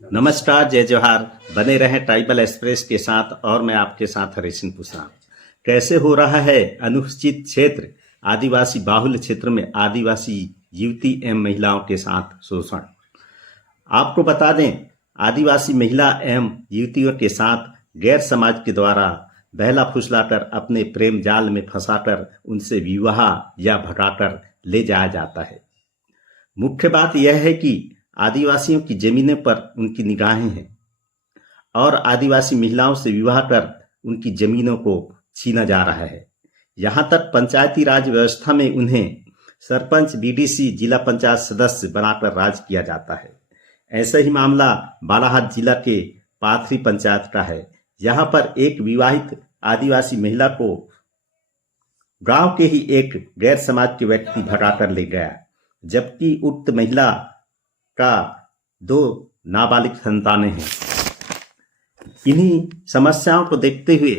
नमस्कार, जय जोहार। बने रहें ट्राइबल एक्सप्रेस के साथ और मैं आपके साथ हरीशन पुसा। कैसे हो रहा है अनुसूचित क्षेत्र आदिवासी बाहुल्य क्षेत्र में आदिवासी युवती एवं महिलाओं के साथ शोषण। आपको बता दें, आदिवासी महिला एवं युवतियों के साथ गैर समाज के द्वारा बहला फुसलाकर अपने प्रेम जाल में फंसाकर उनसे विवाह या भगाकर ले जाया जाता है। मुख्य बात यह है कि आदिवासियों की जमीनों पर उनकी निगाहें हैं और आदिवासी महिलाओं से विवाह कर उनकी जमीनों को छीना जा रहा है। यहाँ तक पंचायती राज व्यवस्था में उन्हें सरपंच, बीडीसी, जिला पंचायत सदस्य बनाकर राज किया जाता है। ऐसा ही मामला बालाहाट जिला के पाथरी पंचायत का है। यहाँ पर एक विवाहित आदिवासी महिला को गांव के ही एक गैर समाज के व्यक्ति भगाकर ले गया, जबकि उक्त महिला का 2 नाबालिग संतानें हैं। इन्हीं समस्याओं को देखते हुए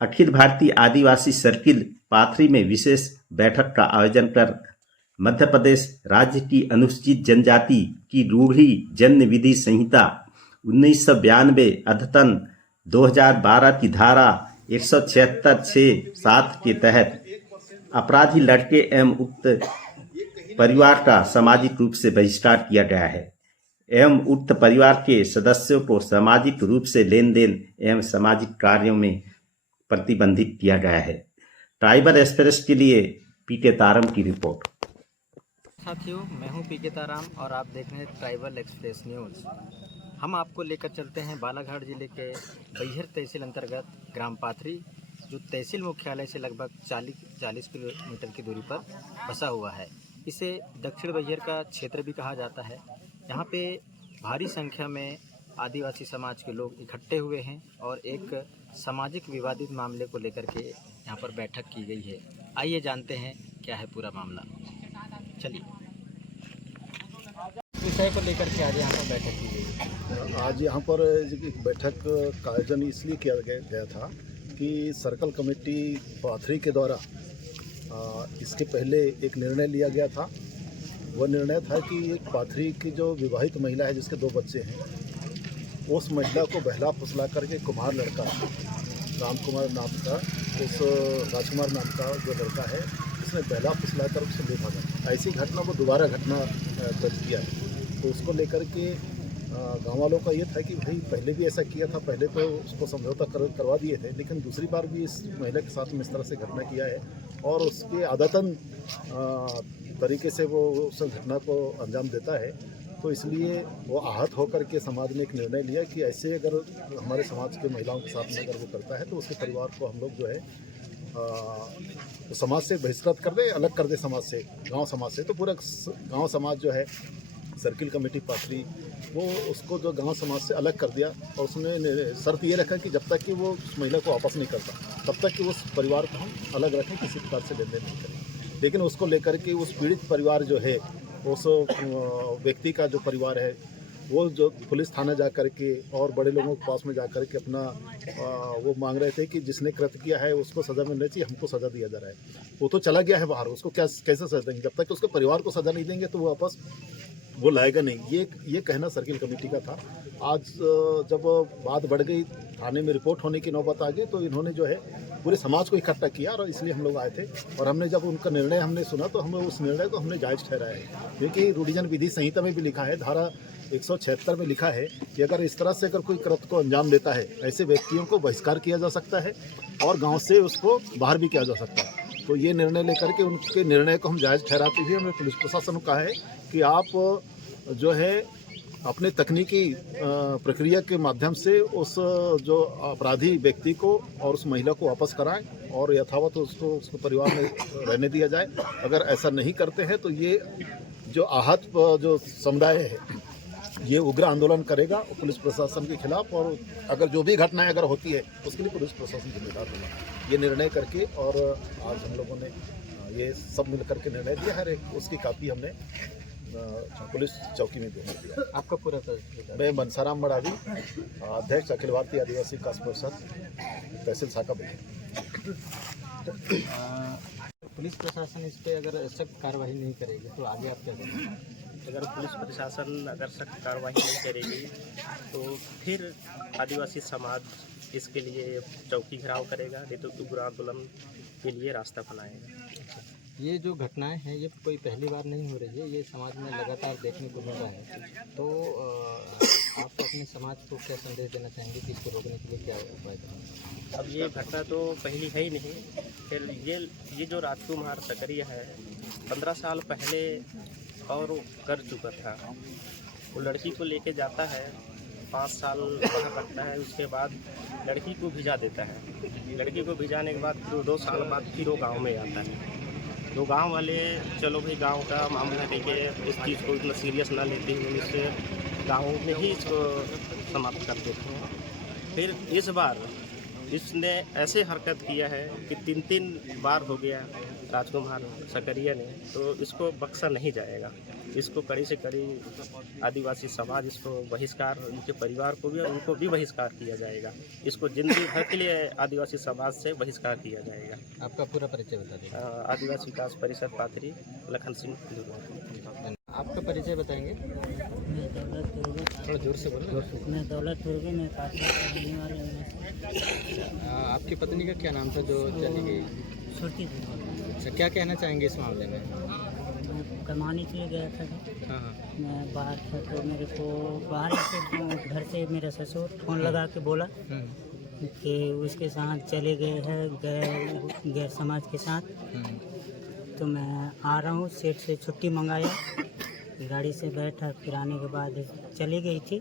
अखिल भारतीय आदिवासी सर्किल पाथरी में विशेष बैठक का आयोजन कर मध्य प्रदेश राज्य की अनुसूचित जनजाति की रूढ़ी जन्य विधि संहिता 1992 अद्यतन 2012 की धारा 176(6)(7) के तहत अपराधी लड़के एवं उक्त परिवार का सामाजिक रूप से बहिष्कार किया गया है एवं उक्त परिवार के सदस्यों को सामाजिक रूप से लेन देन एवं सामाजिक कार्यों में प्रतिबंधित किया गया है। ट्राइबल एक्सप्रेस के लिए पीके तारम की रिपोर्ट। साथियों, मैं हूं पीके ताराम और आप देख रहे हैं ट्राइबल एक्सप्रेस न्यूज़। हम आपको लेकर चलते हैं बालाघाट जिले के बैहर तहसील अंतर्गत ग्राम पाथरी, जो तहसील मुख्यालय से लगभग 40 किलोमीटर की दूरी पर बसा हुआ है। इसे दक्षिण बैहर का क्षेत्र भी कहा जाता है। यहाँ पे भारी संख्या में आदिवासी समाज के लोग इकट्ठे हुए हैं और एक सामाजिक विवादित मामले को लेकर के यहाँ पर बैठक की गई है। आइए जानते हैं क्या है पूरा मामला। चलिए, विषय को लेकर के आज यहाँ पर बैठक की गई। आज यहाँ पर एक बैठक का आयोजन इसलिए किया गया था कि सर्कल कमेटी पाथरी के द्वारा इसके पहले एक निर्णय लिया गया था। वह निर्णय था कि एक पाथरी की जो विवाहित महिला है जिसके 2 बच्चे हैं, उस महिला को बहला फुसला करके कुमार लड़का, रामकुमार नाम का, उस राजकुमार नाम का जो लड़का है, उसने बहला फुसला कर उससे ले भागा। ऐसी घटना को दोबारा घटना दर्ज किया है। तो उसको लेकर के गाँव वालों का ये था कि भाई पहले भी ऐसा किया था, पहले तो उसको समझौता करवा दिए थे, लेकिन दूसरी बार भी इस महिला के साथ में इस तरह से घटना किया है और उसके आदतन तरीके से वो उस घटना को अंजाम देता है। तो इसलिए वो आहत होकर के समाज ने एक निर्णय लिया कि ऐसे अगर हमारे समाज के महिलाओं के साथ में अगर वो करता है तो उसके परिवार को हम लोग जो है तो समाज से बहिष्कृत कर दे, अलग कर दे समाज से, गांव समाज से। तो पूरा गांव समाज जो है सर्किल कमेटी पाथरी वो उसको जो गांव समाज से अलग कर दिया और उसने शर्त ये रखा कि जब तक कि वो उस महिला को वापस नहीं करता तब तक कि उस परिवार को हम अलग रखें, किसी प्रकार से लेन देन नहीं करें। लेकिन उसको लेकर के उस पीड़ित परिवार जो है, उस व्यक्ति का जो परिवार है, वो जो पुलिस थाना जा कर के और बड़े लोगों के पास में जा कर के अपना वो मांग रहे थे कि जिसने कृत्य किया है उसको सज़ा मिलनी चाहिए, हमको सज़ा दिया जा रहा है। वो तो चला गया है बाहर, उसको कैसे सज़ा देंगे? जब तक उसके परिवार को सज़ा नहीं देंगे तो वो वापस वो लाएगा नहीं। ये कहना सर्किल कमेटी का था। आज जब बात बढ़ गई, थाने में रिपोर्ट होने की नौबत आ गई, तो इन्होंने जो है पूरे समाज को इकट्ठा किया और इसलिए हम लोग आए थे। और हमने जब उनका निर्णय हमने सुना तो हमें उस निर्णय को हमने जायज़ ठहराया है, क्योंकि रूढ़िजन विधि संहिता में भी लिखा है, धारा 176 में लिखा है कि अगर इस तरह से अगर कोई कृत्य को अंजाम देता है, ऐसे व्यक्तियों को बहिष्कार किया जा सकता है और गाँव से उसको बाहर भी किया जा सकता है। तो ये निर्णय लेकर के उनके निर्णय को हम जायज़ ठहराते हुए हमने पुलिस प्रशासन को कहा है कि आप जो है अपने तकनीकी प्रक्रिया के माध्यम से उस जो अपराधी व्यक्ति को और उस महिला को वापस कराएं और यथावत उसको परिवार में रहने दिया जाए। अगर ऐसा नहीं करते हैं तो ये जो आहत जो समुदाय है ये उग्र आंदोलन करेगा पुलिस प्रशासन के खिलाफ, और अगर जो भी घटनाएं अगर होती है उसके लिए पुलिस प्रशासन जिम्मेदार होगा। ये निर्णय करके और आज हम लोगों ने ये सब मिल करके निर्णय दिया है। उसकी कापी हमने पुलिस चौकी में भेज दिया। आपका पूरा तरीका? मैं मनसाराम मड़ावी, अध्यक्ष अखिल भारतीय आदिवासी विकास परिषद तहसील शाखा बैठक। पुलिस प्रशासन इस पर अगर सख्त कार्रवाई नहीं करेगी तो आगे आप क्या करेंगे? अगर पुलिस प्रशासन अगर सख्त कार्रवाई नहीं करेगी तो फिर आदिवासी समाज इसके लिए चौकी घेराव करेगा, नहीं तो उग्र आंदोलन के लिए रास्ता बनाएगा। ये जो घटनाएं हैं ये कोई पहली बार नहीं हो रही है, ये समाज में लगातार देखने को मिल रहा है। तो आप अपने समाज को क्या संदेश देना चाहेंगे कि इसको रोकने के लिए क्या उपाय करें? अब ये घटना तो पहली है ही नहीं, फिर ये जो राजकुमार सकरिया है 15 साल पहले और कर चुका था। वो लड़की को लेके जाता है, 5 साल बाहर रखता है, उसके बाद लड़की को भिजा देता है। लड़की को भिजाने के बाद 2 साल बाद फिर वो गाँव में आता है। तो गांव वाले चलो भाई गांव का मामला लेके इस चीज़ को इतना सीरियस ना लेते हुए इससे गांव में ही इसको समाप्त कर देते हैं। फिर इस बार इसने ऐसे हरकत किया है कि 3 बार हो गया राजकुमार सकरिया ने, तो इसको बख्शा नहीं जाएगा। इसको कड़ी से कड़ी आदिवासी समाज इसको बहिष्कार, उनके परिवार को भी और उनको भी बहिष्कार किया जाएगा। इसको जिंदगी भर के लिए आदिवासी समाज से बहिष्कार किया जाएगा। आपका पूरा परिचय बता दें। आदिवासी विकास परिषद पाथरी, लखन सिंह दुर्गा। आपका परिचय बताएंगे? थोड़ा जोर से बोलो। मैं दौलत दुर्गे में पास रहने वाले हूँ। आपकी पत्नी का क्या नाम था जो चली गई? छोटी अच्छा, क्या कहना चाहेंगे इस मामले में? मैं कमाने के लिए गया था। हाँ हाँ। मैं बाहर था तो मेरे को बाहर से घर से मेरा ससुर फ़ोन लगा के बोला कि उसके साथ चले गए हैं गैर समाज के साथ। तो मैं आ रहा हूँ, सेठ से छुट्टी मंगाया, गाड़ी से बैठा, फिर आने के बाद चली गई थी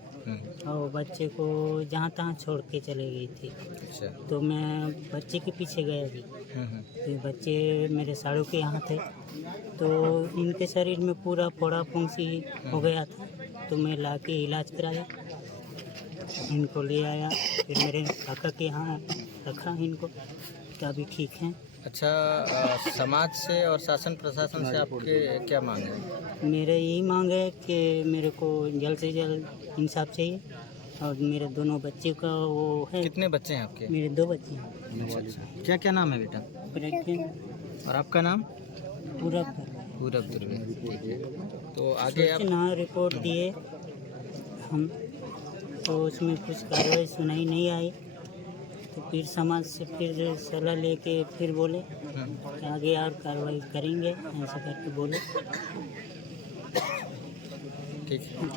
और बच्चे को जहाँ तहाँ छोड़ के चले गई थी। अच्छा। तो मैं बच्चे के पीछे गया जी। तो बच्चे मेरे साड़ू के यहाँ थे, तो इनके शरीर में पूरा फोड़ा फुंसी हो गया था। तो मैं ला के इलाज कराया, इनको ले आया, फिर मेरे काका के यहाँ रखा इनको, तो अभी ठीक हैं। अच्छा, समाज से और शासन प्रशासन से आपके क्या मांग है? मेरा यही मांग है कि मेरे को जल्द से जल्द इंसाफ चाहिए और मेरे दोनों बच्चे का वो है। कितने बच्चे हैं आपके? मेरे 2 बच्चे हैं। अच्छा, क्या क्या नाम है बेटा? प्रेग्नेंट और आपका नाम? पूरब पूरब दुर्गे। ठीक है, तो आगे आप सूचना रिपोर्ट दिए हम, तो उसमें कुछ कार्रवाई सुनाई नहीं आई। तो फिर समाज से फिर सलाह लेके फिर बोले कि आगे और कार्रवाई करेंगे, ऐसा करके बोले। ठीक है।